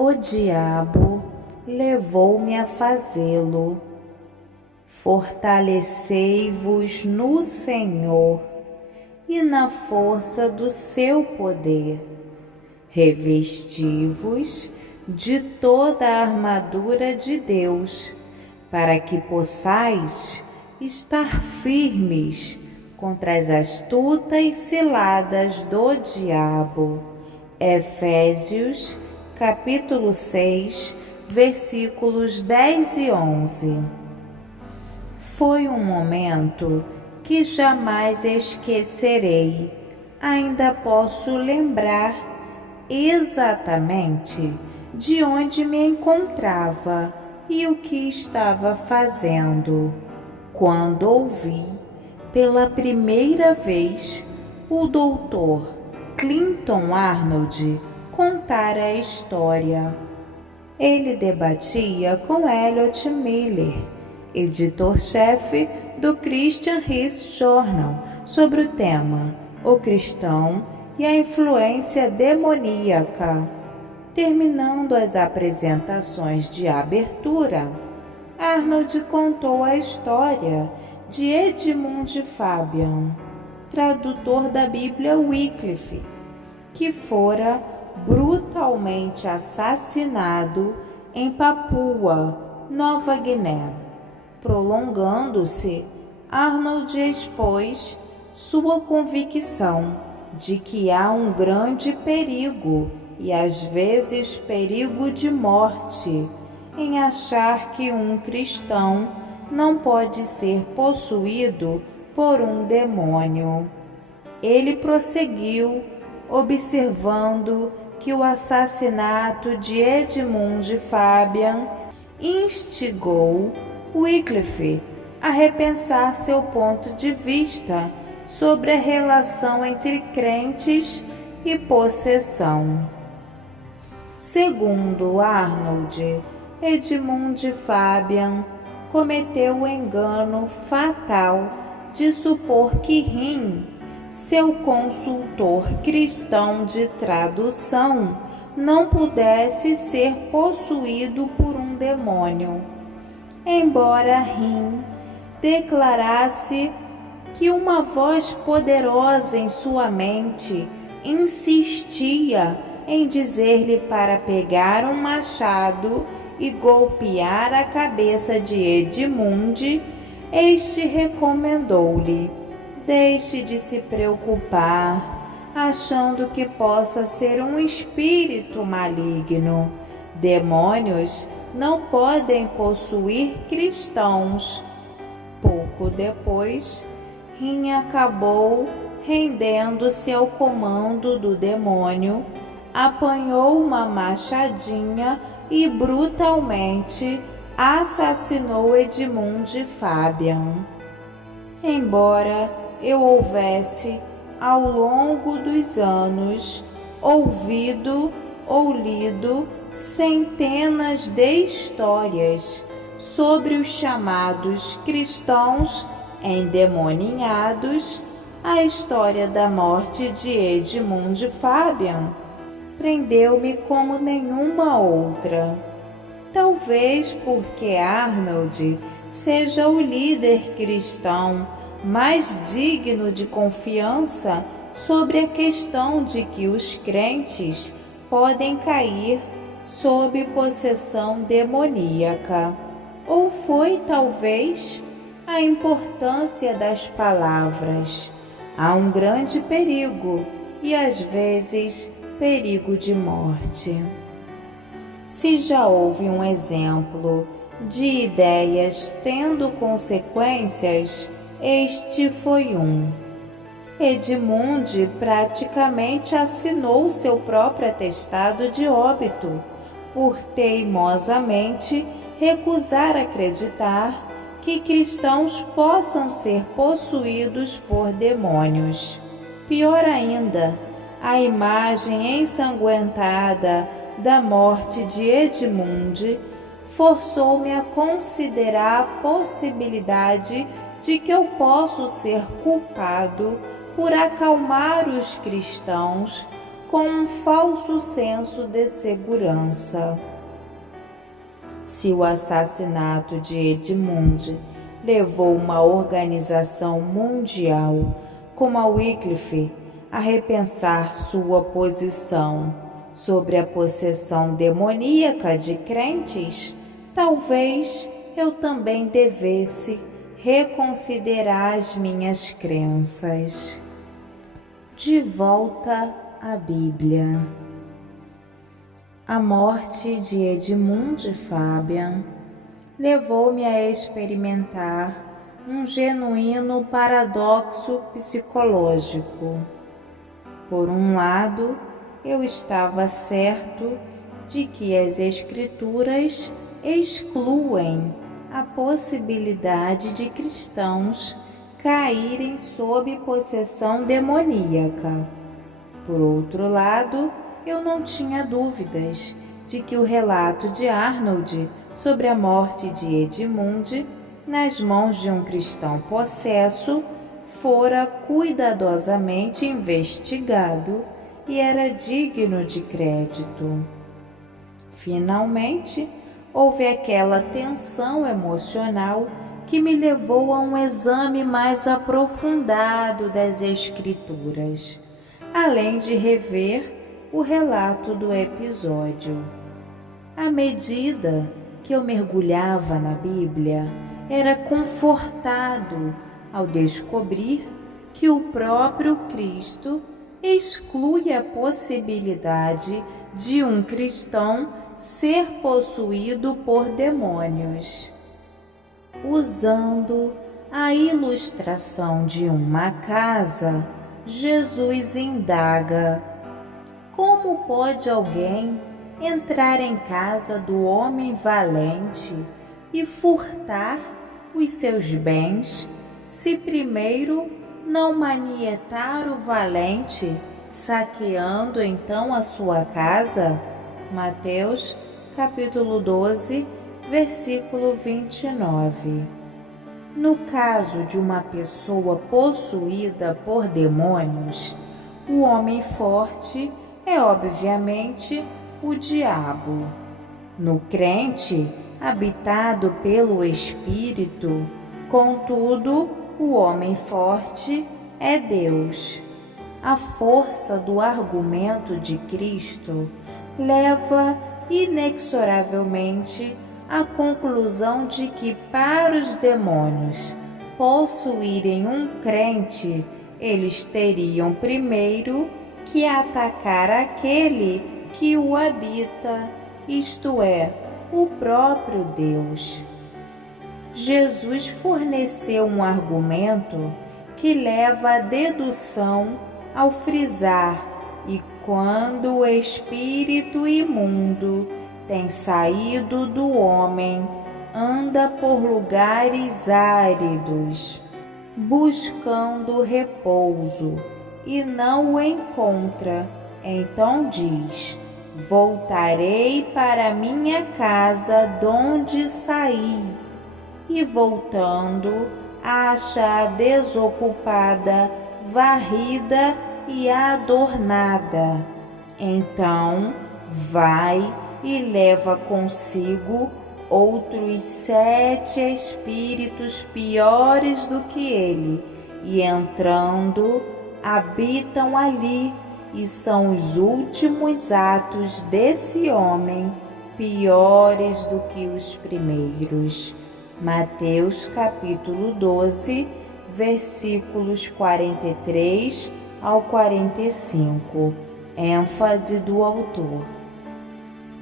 O diabo levou-me a fazê-lo. Fortalecei-vos no Senhor e na força do seu poder. Revesti-vos de toda a armadura de Deus, para que possais estar firmes contra as astutas ciladas do diabo. Efésios, capítulo 6, versículos 10 e 11. Foi um momento que jamais esquecerei. Ainda posso lembrar exatamente de onde me encontrava e o que estava fazendo quando ouvi pela primeira vez o Dr. Clinton Arnold contar a história. Ele debatia com Elliot Miller, editor-chefe do Christian His Journal, sobre o tema O Cristão e a Influência Demoníaca. Terminando as apresentações de abertura, Arnold contou a história de Edmund Fabian, tradutor da Bíblia Wycliffe, que fora brutalmente assassinado em Papua Nova Guiné. Prolongando-se, Arnold expôs sua convicção de que há um grande perigo, e às vezes perigo de morte, em achar que um cristão não pode ser possuído por um demônio. Ele prosseguiu, observando que o assassinato de Edmund Fabian instigou Wycliffe a repensar seu ponto de vista sobre a relação entre crentes e possessão. Segundo Arnold, Edmund Fabian cometeu o engano fatal de supor que Rim, seu consultor cristão de tradução, não pudesse ser possuído por um demônio. Embora Rim declarasse que uma voz poderosa em sua mente insistia em dizer-lhe para pegar um machado e golpear a cabeça de Edmund, este recomendou-lhe: deixe de se preocupar, achando que possa ser um espírito maligno. Demônios não podem possuir cristãos. Pouco depois, Rim acabou rendendo-se ao comando do demônio, apanhou uma machadinha e brutalmente assassinou Edmund Fabian. Embora eu houvesse, ao longo dos anos, ouvido ou lido centenas de histórias sobre os chamados cristãos endemoninhados, a história da morte de Edmund Fabian prendeu-me como nenhuma outra. Talvez porque Arnold seja o líder cristão mais digno de confiança sobre a questão de que os crentes podem cair sob possessão demoníaca. Ou foi, talvez, a importância das palavras. Há um grande perigo e, às vezes, perigo de morte. Se já houve um exemplo de ideias tendo consequências, este foi um. Edmund praticamente assinou seu próprio atestado de óbito por teimosamente recusar acreditar que cristãos possam ser possuídos por demônios. Pior ainda, a imagem ensanguentada da morte de Edmund forçou-me a considerar a possibilidade de que eu posso ser culpado por acalmar os cristãos com um falso senso de segurança. Se o assassinato de Edmund levou uma organização mundial como a Wycliffe a repensar sua posição sobre a possessão demoníaca de crentes, talvez eu também devesse reconsiderar as minhas crenças. De volta à Bíblia. A morte de Edmund Fabian levou-me a experimentar um genuíno paradoxo psicológico. Por um lado, eu estava certo de que as Escrituras excluem a possibilidade de cristãos caírem sob possessão demoníaca. Por outro lado, eu não tinha dúvidas de que o relato de Arnold sobre a morte de Edmund nas mãos de um cristão possesso fora cuidadosamente investigado e era digno de crédito. Finalmente, houve aquela tensão emocional que me levou a um exame mais aprofundado das Escrituras, além de rever o relato do episódio. À medida que eu mergulhava na Bíblia, era confortado ao descobrir que o próprio Cristo exclui a possibilidade de um cristão ser possuído por demônios. Usando a ilustração de uma casa, Jesus indaga: como pode alguém entrar em casa do homem valente e furtar os seus bens, se primeiro não manietar o valente, saqueando então a sua casa? Mateus, capítulo 12, versículo 29. No caso de uma pessoa possuída por demônios, o homem forte é obviamente o diabo. No crente, habitado pelo Espírito, contudo, o homem forte é Deus. A força do argumento de Cristo leva inexoravelmente à conclusão de que para os demônios possuírem um crente, eles teriam primeiro que atacar aquele que o habita, isto é, o próprio Deus. Jesus forneceu um argumento que leva à dedução ao frisar: e quando o espírito imundo tem saído do homem, anda por lugares áridos, buscando repouso, e não o encontra, então diz: voltarei para minha casa donde saí, e voltando, acha-a desocupada, varrida e adornada. Então vai e leva consigo outros 7 espíritos piores do que ele, e entrando, habitam ali, e são os últimos atos desse homem piores do que os primeiros. Mateus capítulo 12, versículos 43 ao 45. ênfase do autor.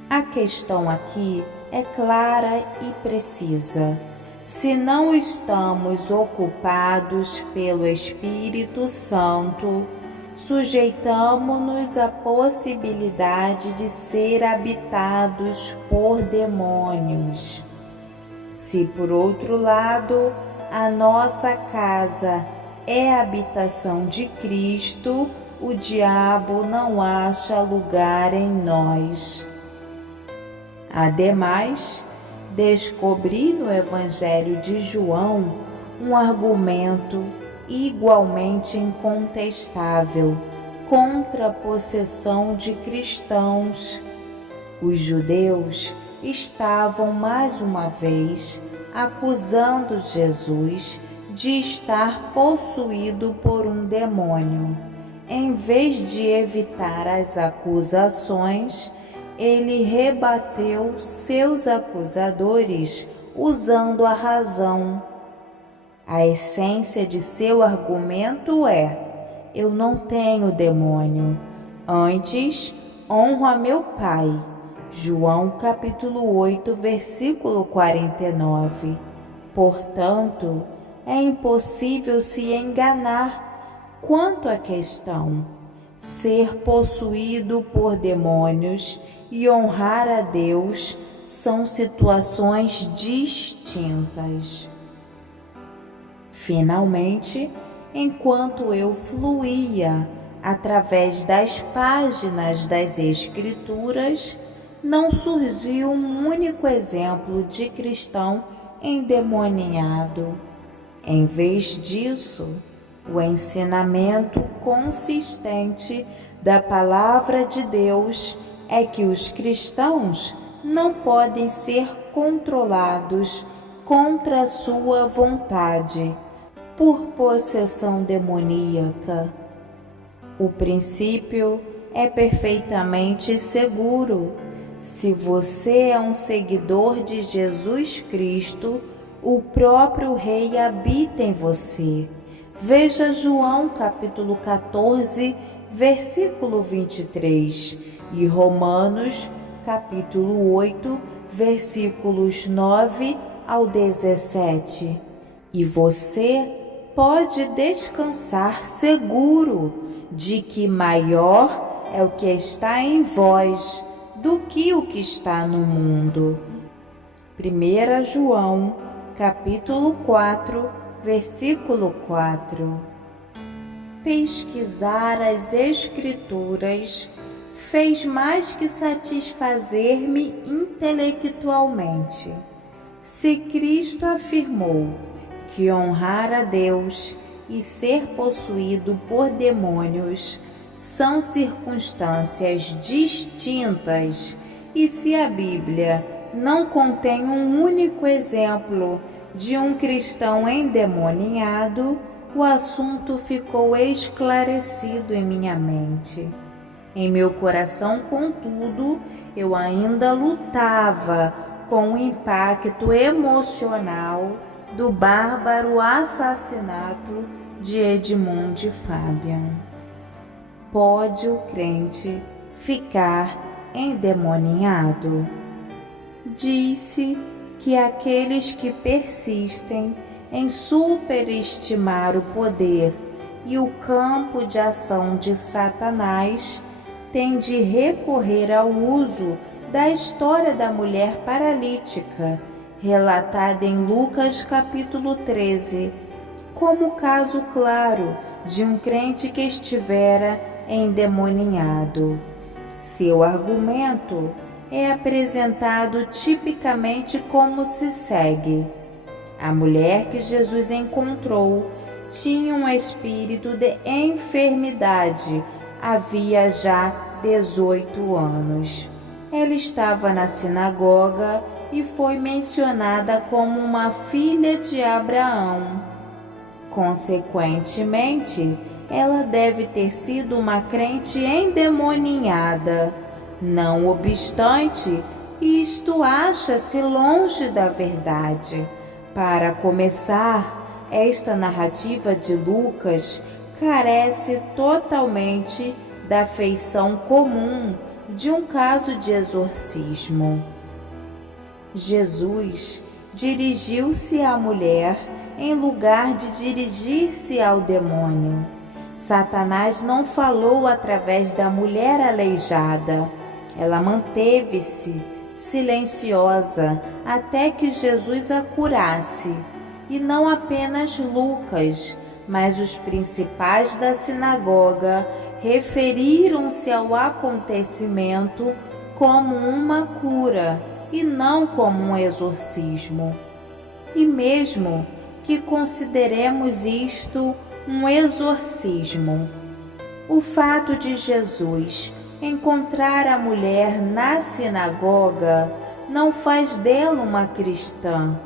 A questão aqui é clara e precisa. Se não estamos ocupados pelo Espírito Santo, sujeitamo-nos à possibilidade de ser habitados por demônios. Se, por outro lado, a nossa casa é a habitação de Cristo, o diabo não acha lugar em nós. Ademais, descobri no Evangelho de João um argumento igualmente incontestável contra a possessão de cristãos. Os judeus estavam mais uma vez acusando Jesus de estar possuído por um demônio. Em vez de evitar as acusações, ele rebateu seus acusadores usando a razão. A essência de seu argumento é: eu não tenho demônio, antes honro a meu Pai. João capítulo 8, versículo 49. Portanto, é impossível se enganar quanto à questão. Ser possuído por demônios e honrar a Deus são situações distintas. Finalmente, enquanto eu fluía através das páginas das Escrituras, não surgiu um único exemplo de cristão endemoniado. Em vez disso, o ensinamento consistente da Palavra de Deus é que os cristãos não podem ser controlados contra a sua vontade por possessão demoníaca. O princípio é perfeitamente seguro. Se você é um seguidor de Jesus Cristo, o próprio Rei habita em você. Veja João capítulo 14, versículo 23 e Romanos capítulo 8, versículos 9 ao 17. E você pode descansar seguro de que maior é o que está em vós do que o que está no mundo. 1 João capítulo 4, versículo 4. Pesquisar as Escrituras fez mais que satisfazer-me intelectualmente. Se Cristo afirmou que honrar a Deus e ser possuído por demônios são circunstâncias distintas, e se a Bíblia não contém um único exemplo de um cristão endemoniado, o assunto ficou esclarecido em minha mente. Em meu coração, contudo, eu ainda lutava com o impacto emocional do bárbaro assassinato de Edmund Fabian. Pode o crente ficar endemoniado? Disse que aqueles que persistem em superestimar o poder e o campo de ação de Satanás têm de recorrer ao uso da história da mulher paralítica, relatada em Lucas capítulo 13, como caso claro de um crente que estivera endemoniado. Seu argumento é apresentado tipicamente como se segue: a mulher que Jesus encontrou tinha um espírito de enfermidade havia já 18 anos. Ela estava na sinagoga e foi mencionada como uma filha de Abraão. Consequentemente, ela deve ter sido uma crente endemoniada. Não obstante, isto acha-se longe da verdade. Para começar, esta narrativa de Lucas carece totalmente da feição comum de um caso de exorcismo. Jesus dirigiu-se à mulher em lugar de dirigir-se ao demônio. Satanás não falou através da mulher aleijada. Ela manteve-se silenciosa até que Jesus a curasse. E não apenas Lucas, mas os principais da sinagoga referiram-se ao acontecimento como uma cura e não como um exorcismo. E mesmo que consideremos isto um exorcismo, O fato de Jesus encontrar a mulher na sinagoga não faz dela uma cristã.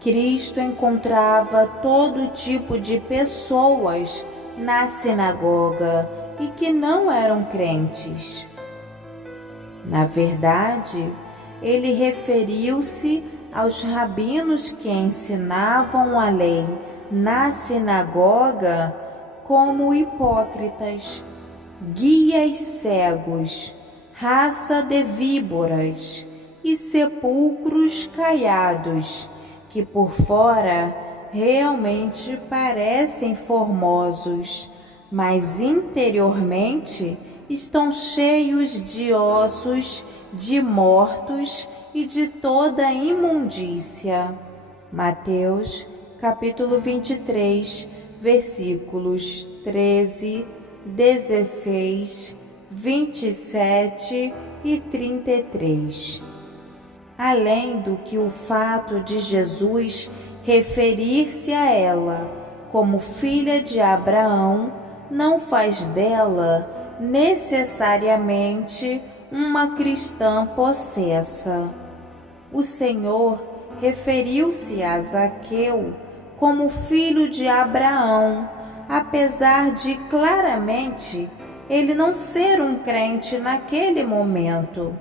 Cristo encontrava todo tipo de pessoas na sinagoga e que não eram crentes. Na verdade, ele referiu-se aos rabinos que ensinavam a lei na sinagoga como hipócritas, guias cegos, raça de víboras e sepulcros caiados, que por fora realmente parecem formosos, mas interiormente estão cheios de ossos, de mortos e de toda imundícia. Mateus, capítulo 23, versículos 13, 16, 27 e 33. Além do que o fato de Jesus referir-se a ela como filha de Abraão não faz dela necessariamente uma cristã possessa. O Senhor referiu-se a Zaqueu como filho de Abraão, apesar de claramente ele não ser um crente naquele momento.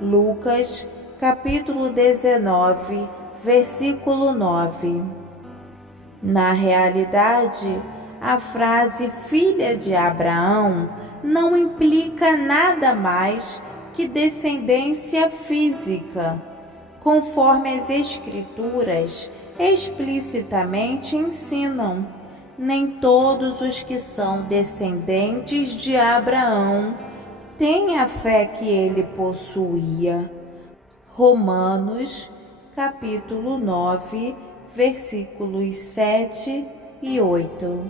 Lucas, capítulo 19, versículo 9. Na realidade, a frase filha de Abraão não implica nada mais que descendência física, conforme as Escrituras explicitamente ensinam. Nem todos os que são descendentes de Abraão têm a fé que ele possuía. Romanos, capítulo 9, versículos 7 e 8.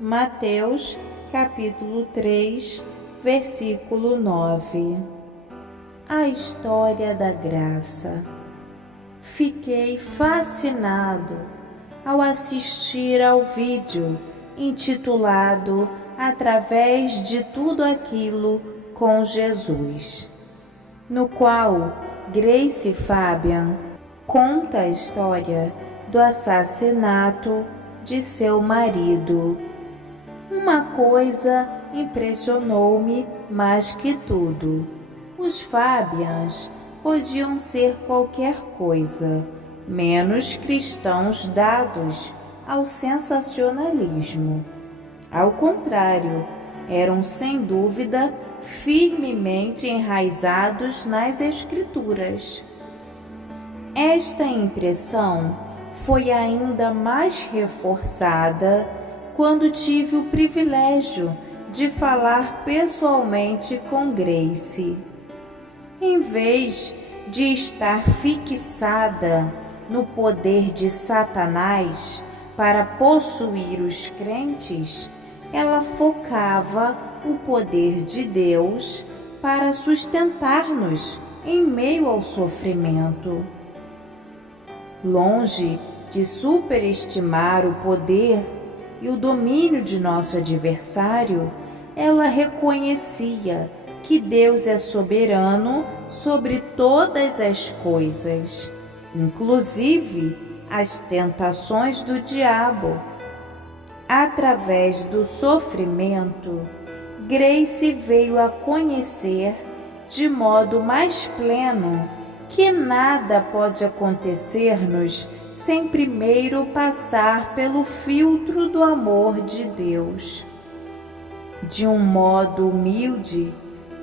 Mateus, capítulo 3, versículo 9. A história da graça. Fiquei fascinado ao assistir ao vídeo intitulado Através de Tudo Aquilo com Jesus, no qual Grace Fabian conta a história do assassinato de seu marido. Uma coisa impressionou-me mais que tudo. Os Fabians podiam ser qualquer coisa, menos cristãos dados ao sensacionalismo. Ao contrário, eram sem dúvida firmemente enraizados nas Escrituras. Esta impressão foi ainda mais reforçada quando tive o privilégio de falar pessoalmente com Grace. Em vez de estar fixada no poder de Satanás para possuir os crentes, ela focava o poder de Deus para sustentar-nos em meio ao sofrimento. Longe de superestimar o poder e o domínio de nosso adversário, ela reconhecia que Deus é soberano sobre todas as coisas, inclusive as tentações do diabo. Através do sofrimento, Grace veio a conhecer de modo mais pleno que nada pode acontecer-nos sem primeiro passar pelo filtro do amor de Deus. De um modo humilde,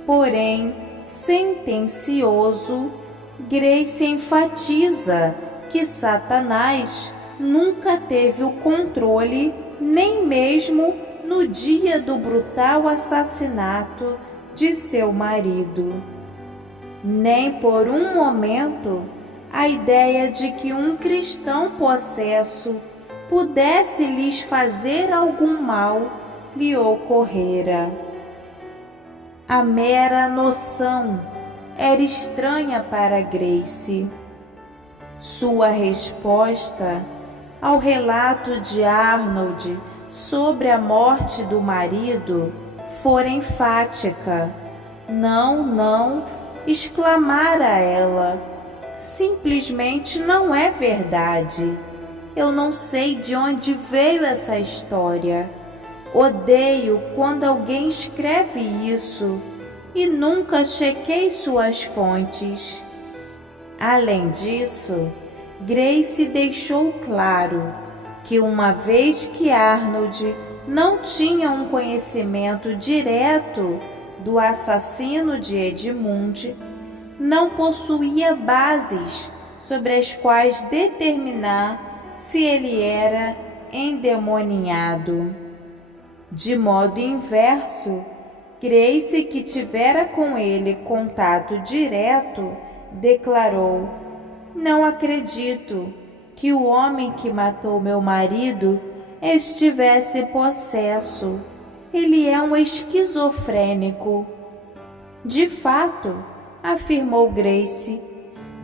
porém sentencioso, Grace enfatiza que Satanás nunca teve o controle, nem mesmo no dia do brutal assassinato de seu marido. Nem por um momento a ideia de que um cristão possesso pudesse lhes fazer algum mal lhe ocorrera. A mera noção era estranha para Grace. Sua resposta ao relato de Arnold sobre a morte do marido fora enfática. Não, não, exclamara ela. Simplesmente não é verdade. Eu não sei de onde veio essa história. Odeio quando alguém escreve isso e nunca chequei suas fontes. Além disso, Grace deixou claro que uma vez que Arnold não tinha um conhecimento direto do assassino de Edmund, não possuía bases sobre as quais determinar se ele era endemoniado. De modo inverso, Grace, que tivera com ele contato direto, declarou: não acredito que o homem que matou meu marido estivesse possesso. Ele é um esquizofrênico. De fato, afirmou Grace,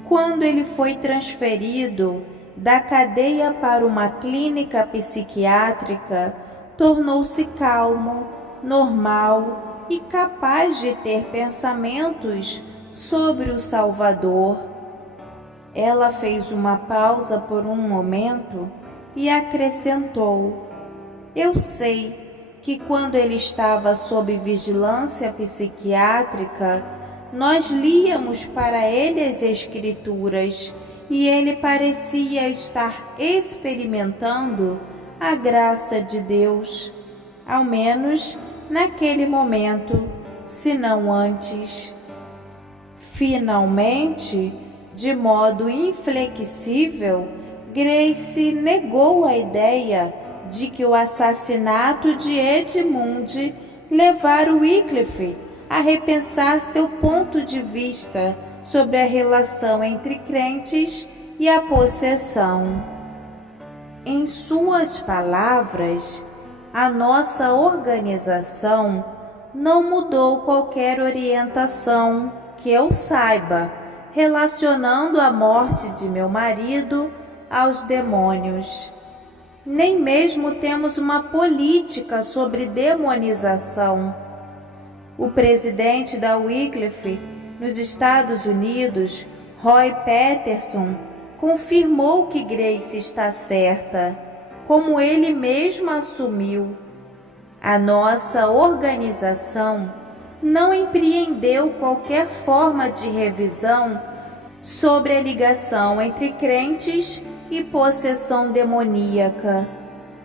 quando ele foi transferido da cadeia para uma clínica psiquiátrica, tornou-se calmo, normal e capaz de ter pensamentos sobre o Salvador. Ela fez uma pausa por um momento e acrescentou: eu sei que quando ele estava sob vigilância psiquiátrica, nós líamos para ele as Escrituras e ele parecia estar experimentando a graça de Deus, ao menos naquele momento, se não antes. Finalmente, de modo inflexível, Grace negou a ideia de que o assassinato de Edmund levara Wycliffe a repensar seu ponto de vista sobre a relação entre crentes e a possessão. Em suas palavras, a nossa organização não mudou qualquer orientação que eu saiba, relacionando a morte de meu marido aos demônios. Nem mesmo temos uma política sobre demonização. O presidente da Wycliffe nos Estados Unidos, Roy Patterson, confirmou que Grace está certa, como ele mesmo assumiu. A nossa organização não empreendeu qualquer forma de revisão sobre a ligação entre crentes e possessão demoníaca.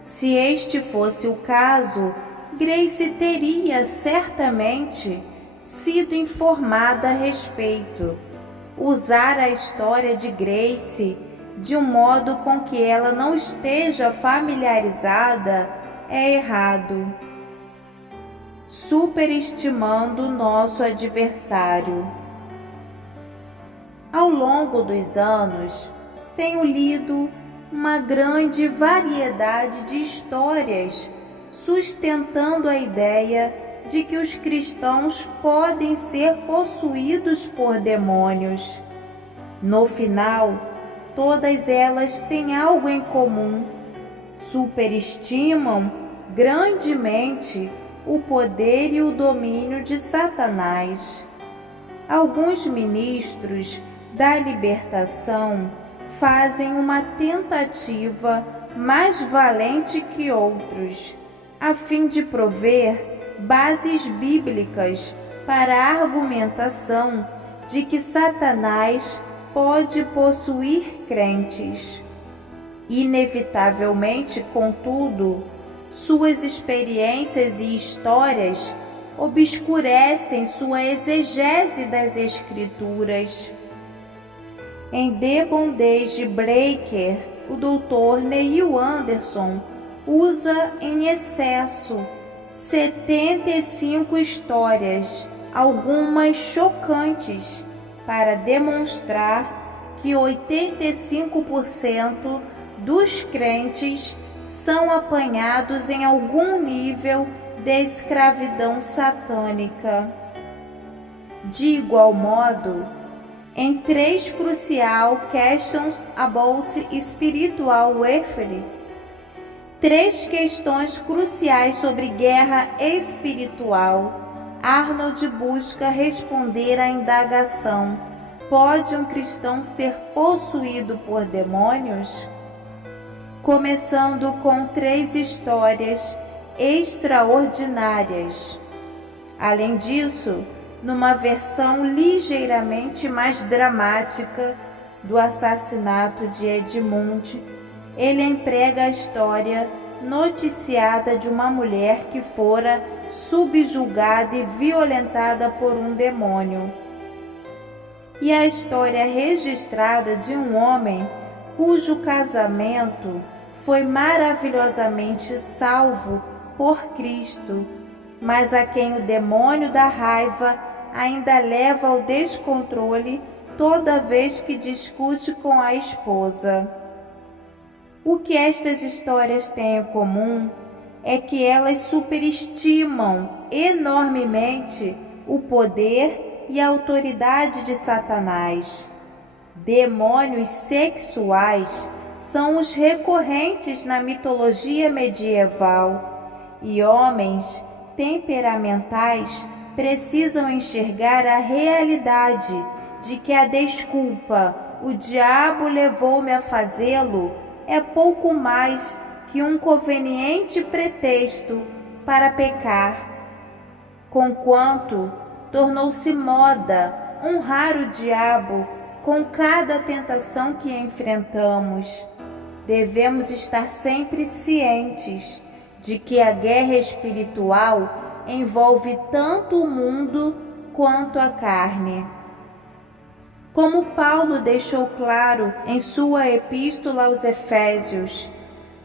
Se este fosse o caso, Grace teria certamente sido informada a respeito. Usar a história de Grace de um modo com que ela não esteja familiarizada é errado. Superestimando nosso adversário. Ao longo dos anos, tenho lido uma grande variedade de histórias sustentando a ideia de que os cristãos podem ser possuídos por demônios. No final, todas elas têm algo em comum: superestimam grandemente o poder e o domínio de Satanás. Alguns ministros da libertação fazem uma tentativa mais valente que outros, a fim de prover bases bíblicas para a argumentação de que Satanás pode possuir crentes. Inevitavelmente, contudo, suas experiências e histórias obscurecem sua exegese das Escrituras. Em The Bondage Breaker, o Dr. Neil Anderson usa em excesso 75 histórias, algumas chocantes, para demonstrar que 85% dos crentes são apanhados em algum nível de escravidão satânica. De igual modo, em 3 Crucial Questions about Spiritual Warfare, 3 questões cruciais sobre guerra espiritual. Arnold busca responder à indagação: pode um cristão ser possuído por demônios? Começando com 3 histórias extraordinárias. Além disso, numa versão ligeiramente mais dramática do assassinato de Edmund, ele emprega a história noticiada de uma mulher que fora subjugada e violentada por um demônio, e a história registrada de um homem cujo casamento foi maravilhosamente salvo por Cristo, mas a quem o demônio da raiva ainda leva ao descontrole toda vez que discute com a esposa. O que estas histórias têm em comum é que elas superestimam enormemente o poder e a autoridade de Satanás. Demônios sexuais são os recorrentes na mitologia medieval, e homens temperamentais precisam enxergar a realidade de que a desculpa "o diabo levou-me a fazê-lo" é pouco mais que um conveniente pretexto para pecar. Conquanto tornou-se moda honrar o diabo com cada tentação que enfrentamos, devemos estar sempre cientes de que a guerra espiritual envolve tanto o mundo quanto a carne. Como Paulo deixou claro em sua epístola aos Efésios,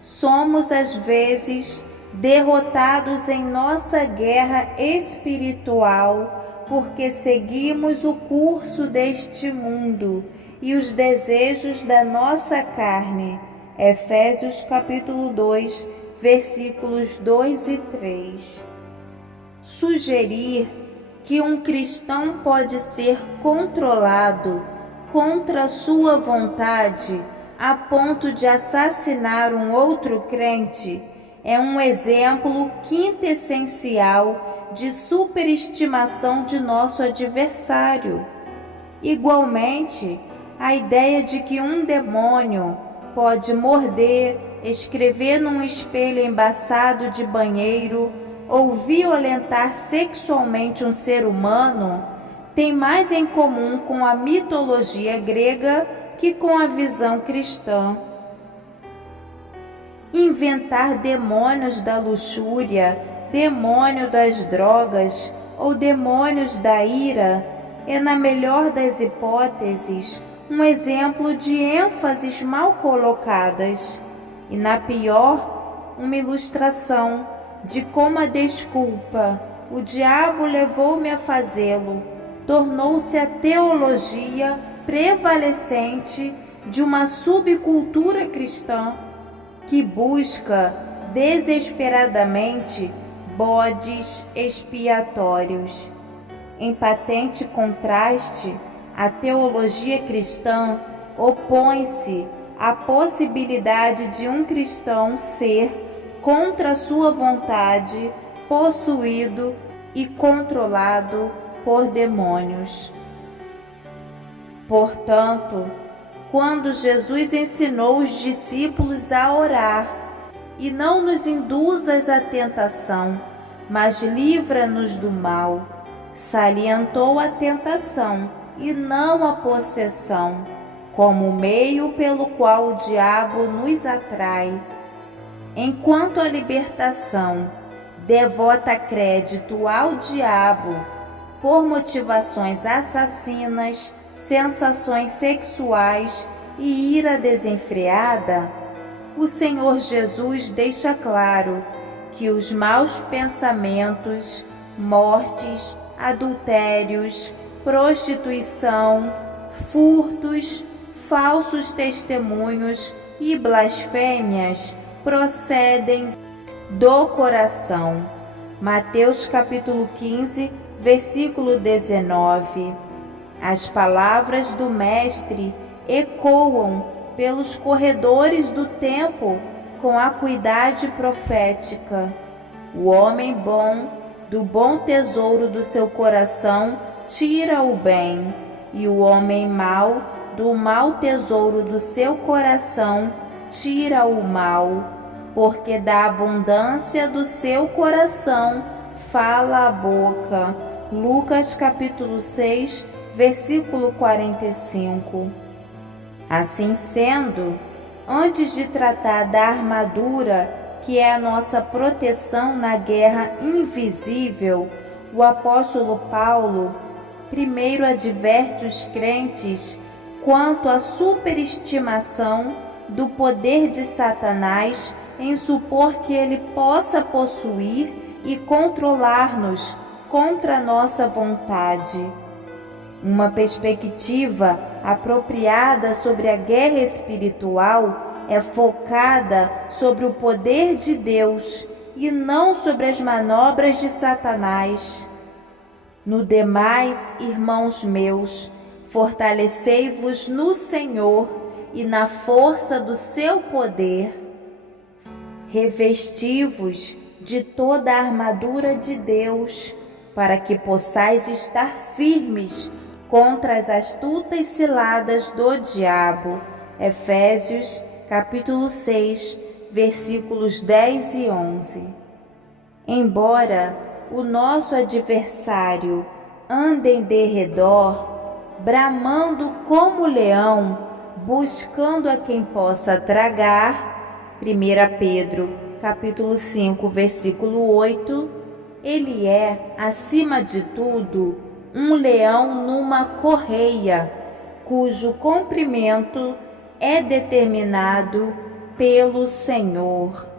somos às vezes derrotados em nossa guerra espiritual porque seguimos o curso deste mundo e os desejos da nossa carne. Efésios capítulo 2, versículos 2 e 3. Sugerir que um cristão pode ser controlado contra sua vontade a ponto de assassinar um outro crente é um exemplo quintessencial de superestimação de nosso adversário. Igualmente, a ideia de que um demônio pode morder, escrever num espelho embaçado de banheiro ou violentar sexualmente um ser humano tem mais em comum com a mitologia grega que com a visão cristã. Inventar demônios da luxúria, demônio das drogas ou demônios da ira é, na melhor das hipóteses, um exemplo de ênfases mal colocadas e, na pior, uma ilustração de como a desculpa "o diabo levou-me a fazê-lo" tornou-se a teologia prevalecente de uma subcultura cristã que busca desesperadamente bodes expiatórios. Em patente contraste, a teologia cristã opõe-se à possibilidade de um cristão ser, contra sua vontade, possuído e controlado por demônios. Portanto, quando Jesus ensinou os discípulos a orar, e não nos induzas à tentação, mas livra-nos do mal, salientou a tentação e não a possessão, como meio pelo qual o diabo nos atrai. Enquanto a libertação devota crédito ao diabo por motivações assassinas, sensações sexuais e ira desenfreada, o Senhor Jesus deixa claro que os maus pensamentos, mortes, adultérios, prostituição, furtos, falsos testemunhos e blasfêmias procedem do coração. Mateus capítulo 15, versículo 19. As palavras do Mestre ecoam pelos corredores do templo com acuidade profética. O homem bom, do bom tesouro do seu coração, tira o bem, e o homem mau, do mau tesouro do seu coração, tira o mal, porque da abundância do seu coração fala a boca. Lucas capítulo 6, versículo 45. Assim sendo, antes de tratar da armadura, que é a nossa proteção na guerra invisível, o apóstolo Paulo primeiro adverte os crentes quanto à superestimação do poder de Satanás em supor que ele possa possuir e controlar-nos contra nossa vontade. Uma perspectiva apropriada sobre a guerra espiritual é focada sobre o poder de Deus e não sobre as manobras de Satanás. No demais, irmãos meus, fortalecei-vos no Senhor e na força do seu poder. Revesti-vos de toda a armadura de Deus, para que possais estar firmes contra as astutas ciladas do diabo. Efésios capítulo 6, versículos 10 e 11. Embora o nosso adversário ande em derredor, bramando como leão, buscando a quem possa tragar, 1 Pedro capítulo 5, versículo 8, ele é, acima de tudo, um leão numa correia, cujo comprimento é determinado pelo Senhor.